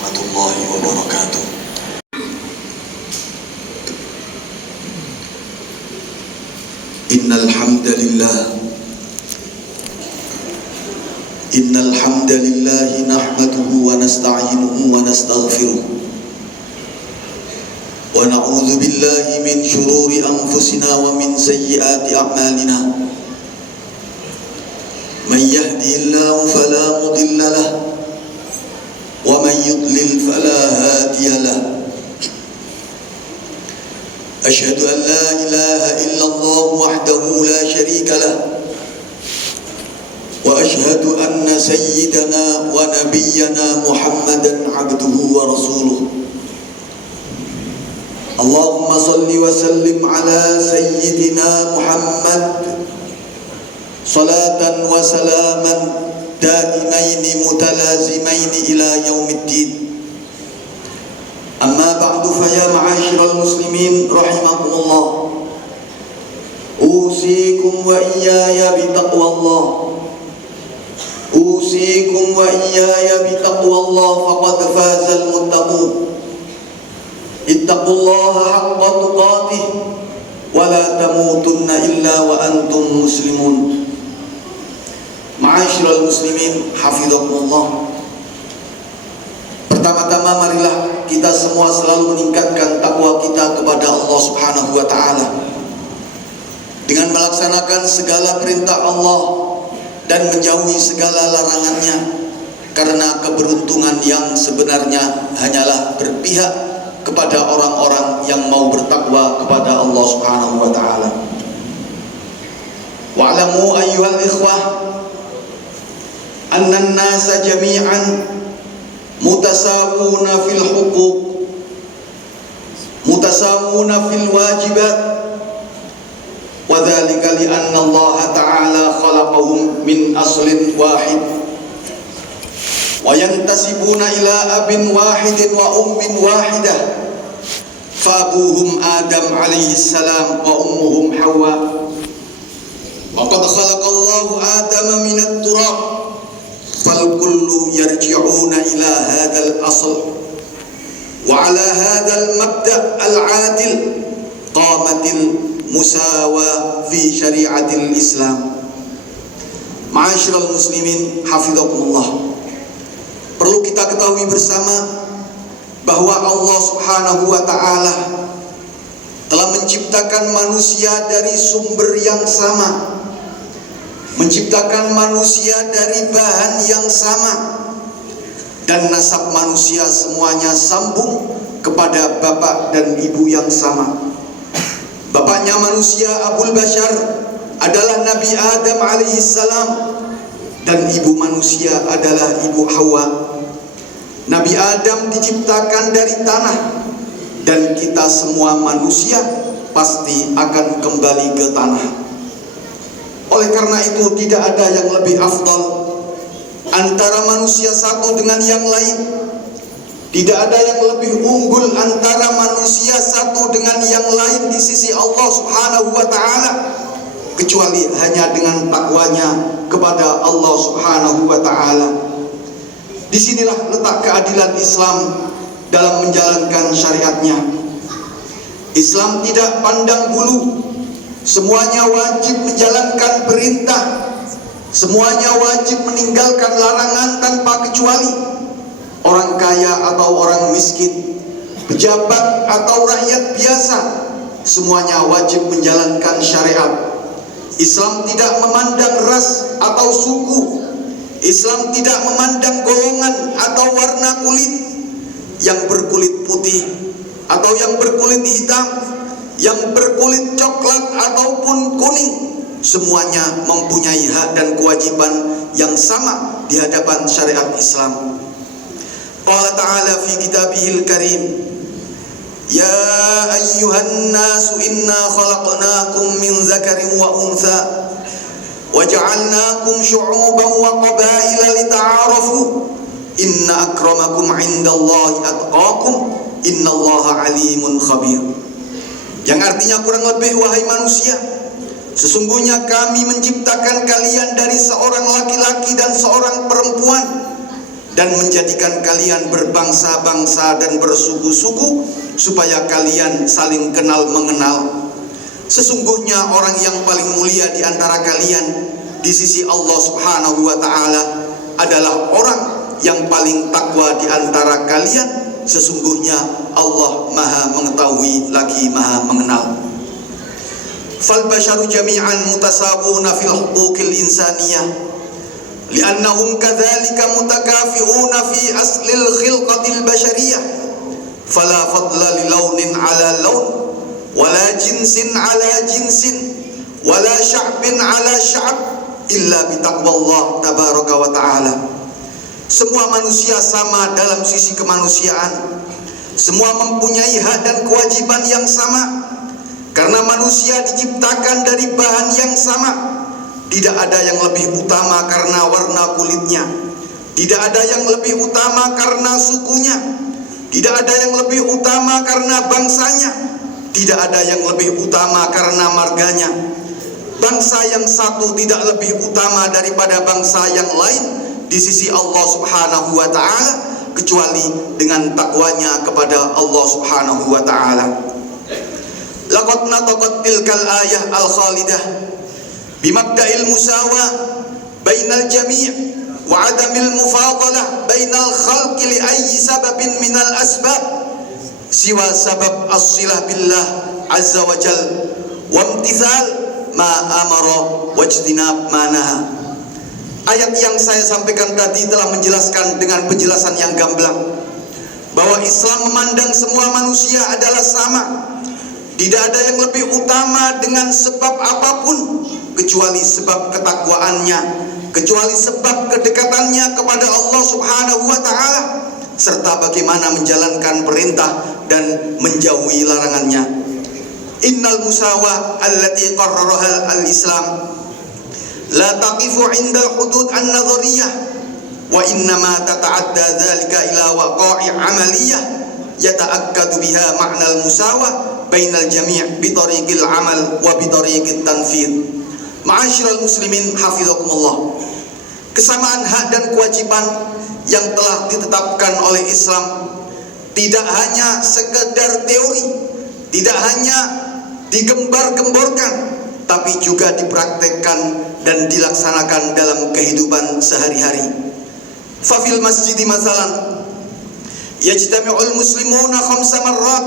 warahmatullahi wabarakatuh. Innal hamdalillah nahmaduhu wa nasta'inuhu wa nastaghfiruh wa na'udzu billahi min shururi anfusina wa min sayyiati a'malina. Man yahdihillahu fala mudilla lahu wa man yudlil fala hadiya lahu. Asyhadu an la ilaha illallah wahdahu la syarika lahu wa asyhadu anna sayyidana wa nabiyyana Muhammadan abduhu wa rasuluh. Allahumma salli wa sallim ala sayyidina Muhammad salatan wa salaman daimaini mutalazimaini ila yaumiddin. Amma ba'du, fa ya ma'asyiral muslimin rahimakumullah, usikum wa iyaya bitaqwallah, usikum wa iyaya bitaqwallah, faqad fazal muttaqun. Ittaqullaha haqqa tuqatih wa la tamutunna illa wa antum muslimun. Ma'asyiral muslimin hafizakumullah. Pertama-tama marilah kita semua selalu meningkatkan takwa kita kepada Allah Subhanahu wa taala dengan melaksanakan segala perintah Allah dan menjauhi segala larangannya, karena keberuntungan yang sebenarnya hanyalah berpihak kepada orang-orang yang mau bertakwa kepada Allah Subhanahu wa taala. Wa'lamu ayyuhal ikhwah anna an-nasa jami'an mutasawuna fil huquq, mutasawuna fil wajibat, wa dzalika li anna Allah ta'ala khalaqahum min aslin wahid wa yantasibuna ila abin wahidin wa ummin wahidah, fa abuhum Adam alaihi salam wa ummuhum Hawa. Wa qad khalaqallahu Adama min at-turab fal kullu yarji'una ila hadzal asl wa ala hadzal mabda' al-'adil qamatil musawa fi syari'atil Islam. Ma'asyiral muslimin hafizakumullah. Perlu kita ketahui bersama bahwa Allah Subhanahu wa taala telah menciptakan manusia dari sumber yang sama, menciptakan manusia dari bahan yang sama, dan nasab manusia semuanya sambung kepada bapak dan ibu yang sama. Bapaknya manusia Abul Bashar adalah Nabi Adam alaihissalam, dan ibu manusia adalah Ibu Hawa. Nabi Adam diciptakan dari tanah, dan kita semua manusia pasti akan kembali ke tanah. Oleh karena itu tidak ada yang lebih afdal antara manusia satu dengan yang lain. Tidak ada yang lebih unggul antara manusia satu dengan yang lain di sisi Allah Subhanahu wa taala, kecuali hanya dengan takwanya kepada Allah Subhanahu wa taala. Disinilah letak keadilan Islam dalam menjalankan syariatnya. Islam tidak pandang bulu, semuanya wajib menjalankan perintah, semuanya wajib meninggalkan larangan tanpa kecuali. Orang kaya atau orang miskin, pejabat atau rakyat biasa, semuanya wajib menjalankan syariat. Islam tidak memandang ras atau suku, Islam tidak memandang golongan atau warna kulit, yang berkulit putih atau yang berkulit hitam, yang berkulit coklat ataupun kuning, semuanya mempunyai hak dan kewajiban yang sama di hadapan syariat Islam. Qala ta'ala fi kitabihil karim, ya ayyuhan nasu inna khalaqnakum min zakarin wa untha wa ja'alnakum syu'uban wa qabaila lita'arafu inna akramakum 'indallahi atqakum innallaha alimun khabir. Yang artinya kurang lebih, wahai manusia, sesungguhnya kami menciptakan kalian dari seorang laki-laki dan seorang perempuan, dan menjadikan kalian berbangsa-bangsa dan bersuku-suku supaya kalian saling kenal mengenal. Sesungguhnya orang yang paling mulia di antara kalian di sisi Allah Subhanahu wa ta'ala adalah orang yang paling takwa di antara kalian. Sesungguhnya Allah Maha mengetahui lagi Maha mengenal. Fal basyaru jami'an mutasawuna fil huquqil insaniyah li'annahum kadzalika mutakafi'una fi aslil khilqatil basyariyah fala fadla li launin 'ala laun wala jinsin 'ala jinsin wala sya'bin 'ala sya'b illa bi taqwallah tabaraka wa ta'ala. Semua manusia sama dalam sisi kemanusiaan. Semua mempunyai hak dan kewajiban yang sama karena manusia diciptakan dari bahan yang sama. Tidak ada yang lebih utama karena warna kulitnya, tidak ada yang lebih utama karena sukunya, tidak ada yang lebih utama karena bangsanya, tidak ada yang lebih utama karena marganya. Bangsa yang satu tidak lebih utama daripada bangsa yang lain di sisi Allah Subhanahu wa ta'ala kecuali dengan takwanya kepada Allah Subhanahu wa ta'ala. Laqad nataqat tilkal ayah al-khalidah bimabda'il musawa bainal jami' wa 'adamil mufadalah bainal khalqi li ayyi sababin minal asbab siwa sabab as-silah billah azza wa jal wa imtithal ma amara wajtinab ma naha. Ayat yang saya sampaikan tadi telah menjelaskan dengan penjelasan yang gamblang bahwa Islam memandang semua manusia adalah sama. Tidak ada yang lebih utama dengan sebab apapun kecuali sebab ketakwaannya, kecuali sebab kedekatannya kepada Allah Subhanahu wa ta'ala, serta bagaimana menjalankan perintah dan menjauhi larangannya. Innal musawah allati qarraraha al-Islam la taqifu 'inda al-hudud an-nadhariyah wa innama tata'adda dhalika ila waqa'i' 'amaliyah yata'akkadu biha ma'na al-musawah bainal jami' bi tariqil 'amal wa bi tariqit tanfidh. Ma'asyiral muslimin hafizakumullah. Kesamaan hak dan kewajiban yang telah ditetapkan oleh Islam tidak hanya sekedar teori, tidak hanya digembar-gemborkan, tapi juga dipraktekkan dan dilaksanakan dalam kehidupan sehari-hari. Fafil masjidi masalan yajtami'ul muslimuna khamsa marrat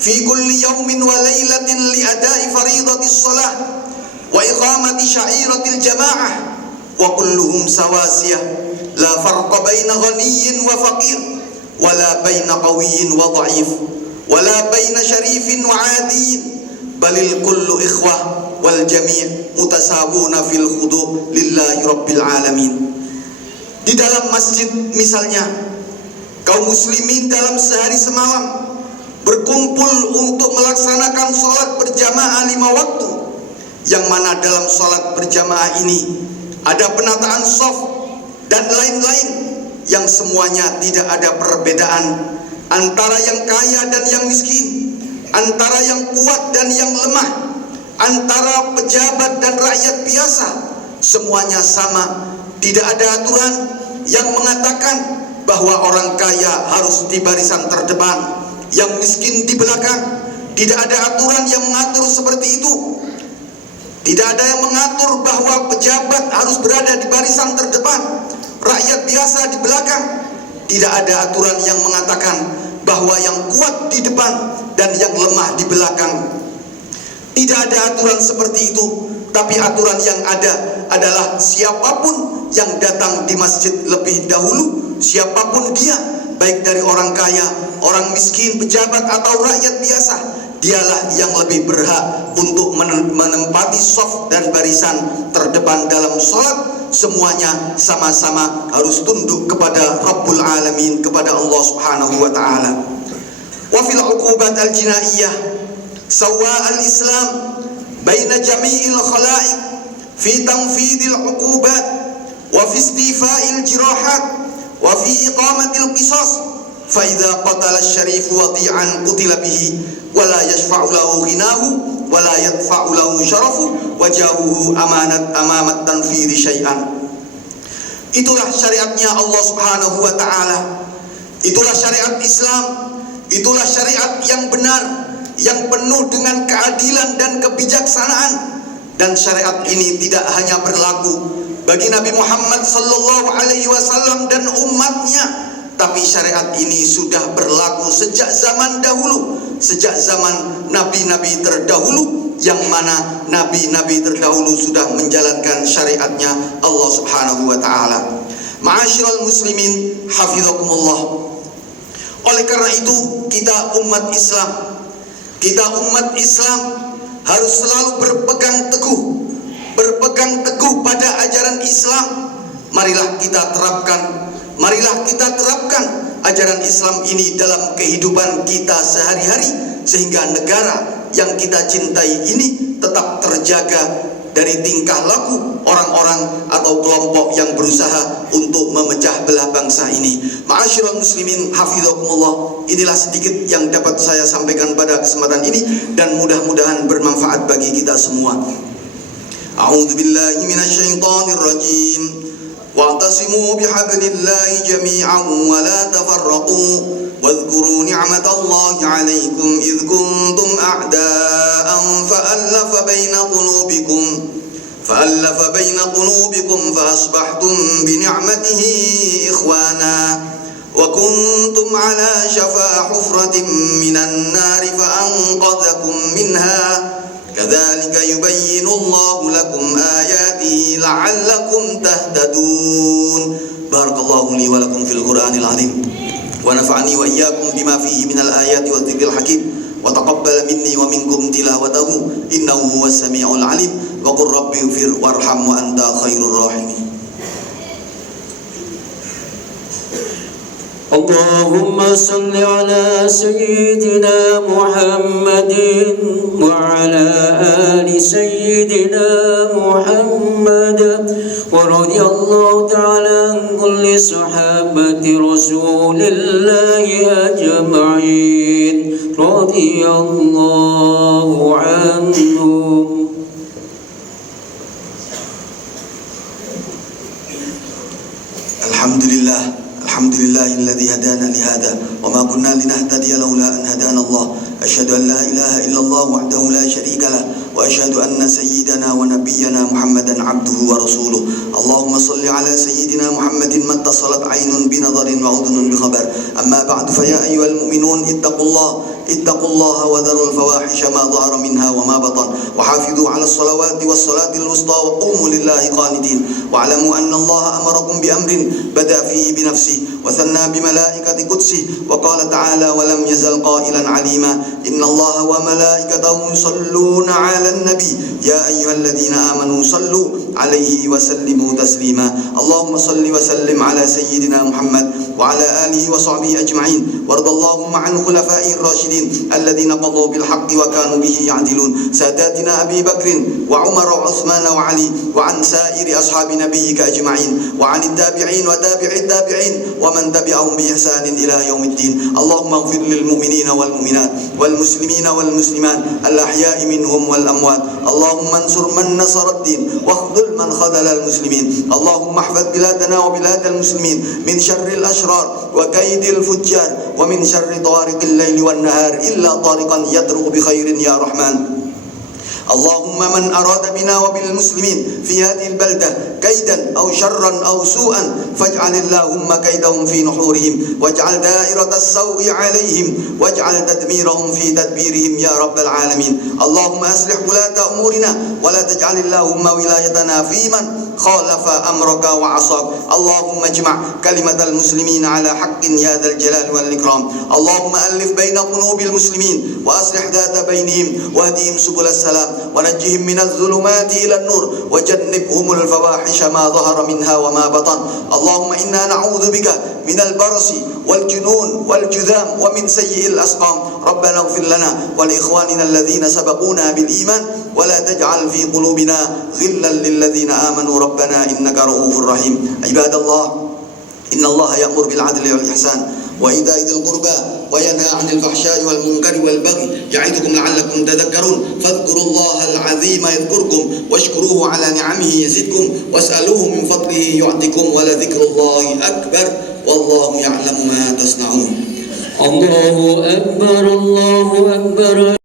fi kulli yawmin wa laylatin li ada'i faridatis shalah wa iqamati sya'iratil jamaah wa kulluhum sawasiyah la farqa baina ghaniyyin wa faqir wa la baina qawiyyin wa dha'if wa la baina syarifin wa 'adiyyin balil kullu ikhwah wal jami' mutasawuna fil khudu' lillahi rabbil alamin. Di dalam masjid misalnya, kaum muslimin dalam sehari semalam berkumpul untuk melaksanakan sholat berjamaah 5 waktu, yang mana dalam sholat berjamaah ini ada penataan shaf dan lain-lain, yang semuanya tidak ada perbedaan antara yang kaya dan yang miskin, antara yang kuat dan yang lemah, antara pejabat dan rakyat biasa. Semuanya sama. Tidak ada aturan yang mengatakan bahwa orang kaya harus di barisan terdepan, yang miskin di belakang. Tidak ada aturan yang mengatur seperti itu. Tidak ada yang mengatur bahwa pejabat harus berada di barisan terdepan, rakyat biasa di belakang. Tidak ada aturan yang mengatakan bahwa yang kuat di depan dan yang lemah di belakang. Tidak ada aturan seperti itu. Tapi aturan yang ada adalah siapapun yang datang di masjid lebih dahulu, siapapun dia, baik dari orang kaya, orang miskin, pejabat atau rakyat biasa, dialah yang lebih berhak untuk menempati shaf dan barisan terdepan dalam sholat. Semuanya sama-sama harus tunduk kepada Rabbul Alamin, kepada Allah Subhanahu wa ta'ala. Wa fil uqubat al-jinaiyah sawwa al-Islam baina jami'il khala'iq fi tanfidil uqubat wa fi istifa'il jirahat wa fi iqamatil qisas fa idza qatala asy-syarif wati'an qutila bihi wa la yashfa'u lahu ghinahu wa la yadfa'u lahu syarafu wa jahuhu amanat amamat tanfidhi syai'an. Itulah syariatnya Allah Subhanahu wa ta'ala. Itulah syariat Islam. Itulah syariat yang benar, yang penuh dengan keadilan dan kebijaksanaan. Dan syariat ini tidak hanya berlaku bagi Nabi Muhammad sallallahu alaihi wasallam dan umatnya, tapi syariat ini sudah berlaku sejak zaman dahulu, sejak zaman nabi-nabi terdahulu, yang mana nabi-nabi terdahulu sudah menjalankan syariatnya Allah Subhanahu wa ta'ala. Ma'asyiral muslimin hafizakumullah. Oleh karena itu, kita umat Islam harus selalu berpegang teguh pada ajaran Islam. Marilah kita terapkan ajaran Islam ini dalam kehidupan kita sehari-hari, sehingga negara yang kita cintai ini tetap terjaga dari tingkah laku orang-orang atau kelompok yang berusaha untuk memecah belah bangsa ini. Ma'asyiral muslimin hafizakumullah, inilah sedikit yang dapat saya sampaikan pada kesempatan ini, dan mudah-mudahan bermanfaat bagi kita semua. A'udzubillahi minasyaitonir rajim. Wa'tasimu bihablillahi jami'an wa la tafarraqu. واذكروا نعمة الله عليكم إذ كنتم أعداء فألف بين قلوبكم فأصبحتم بنعمته إخوانا وكنتم على شفا حفرة من النار فأنقذكم منها كذلك يبين الله لكم آياته لعلكم تهتدون. بارك الله لي ولكم في القرآن العظيم ونفعني وإياكم بما فيه من الآيات والذكر الحكيم وتقبل مني ومنكم تلاوته إنه هو السميع العليم وقل رب اغفر وارحم وأنت خير الراحمين. اللهم صل على سيدنا محمد وعلى آل سيدنا محمد ورضي الله تعالى عن كل صحابة رسول الله أجمعين رضي الله عنهم. الحمد لله الذي هدانا لهذا وما كنا لنهتدي لولا أن هدانا الله. أشهد أن لا إله إلا الله وحده لا شريك له وأشهد أن سيدنا ونبينا محمدا عبده ورسوله. اللهم صل على سيدنا محمد ما اتصلت عين بنظر وأذن بخبر. أما بعد فيا أيها المؤمنون اتقوا الله وذروا الفواحش ما ظهر منها وما بطن وحافظوا على الصلوات والصلاة الوسطى وقوموا لله قانتين واعلموا أن الله أمركم بأمر بدأ فيه بنفسه وثنى بملائكة قدسه وقال تعالى ولم يزل قائلا عليما إن الله وملائكته يصلون على النبي يا أيها الذين آمنوا صلوا عليه وسلموا تسليما. اللهم صل وسلم على سيدنا محمد وعلى آله وصحبه أجمعين وارض اللهم عن خلفائه الراشدين الذين قضوا بالحق وكانوا به يعدلون ساداتنا أبي بكر وعمر وعثمان وعلي وعن سائر أصحاب نبيك أجمعين وعن التابعين وتابع التابعين ومن تبعهم بإحسان إلى يوم الدين. اللهم اغفر للمؤمنين والمؤمنات والمسلمين والمسلمات الأحياء منهم والأموات. اللهم انصر من نصر الدين واخذل من خذل المسلمين. اللهم احفظ بلادنا وبلاد المسلمين من شر الأشرار وكيد الفجار ومن شر طارق الليل والنهار إلا طارقا يطرق بخير يا رحمن. اللهم من أراد بنا وبالمسلمين في هذه البلدة كيدا أو شرا أو سوءا فاجعل اللهم كيدهم في نحورهم واجعل دائرة السوء عليهم واجعل تدميرهم في تدبيرهم يا رب العالمين. اللهم أصلح ولاة أمورنا ولا تجعل اللهم ولايتنا في من خالف أمرك وعصاك. اللهم اجمع كلمة المسلمين على حق يا ذا الجلال والإكرام. اللهم ألف بين قلوب المسلمين وأصلح ذات بينهم واهدهم سبل السلام ونجهم من الظلمات إلى النور وجنبهم الفواحش ما ظهر منها وما بطن. اللهم إنا نعوذ بك من البرص والجنون والجذام ومن سيء الأسقام. ربنا اغفر لنا ولإخواننا الذين سبقونا بالإيمان ولا تجعل في قلوبنا غلا للذين آمنوا ربنا إنك رؤوف رحيم. عباد الله Innallaha ya'muru bil 'adli wal ihsan wa ita'i dzil qurba wa yanha 'anil fahsya'i wal munkari wal baghi ya'idukum la'allakum tadhakkarun fadhkurullaha al-'azima yadhkurkum washkuruhu 'ala ni'amihi yazidkum was'aluhu min fadlihi yu'tikum wa la dzikrullahi akbar wallahu ya'lamu ma tasna'un. Allahu akbar, Allahu akbar.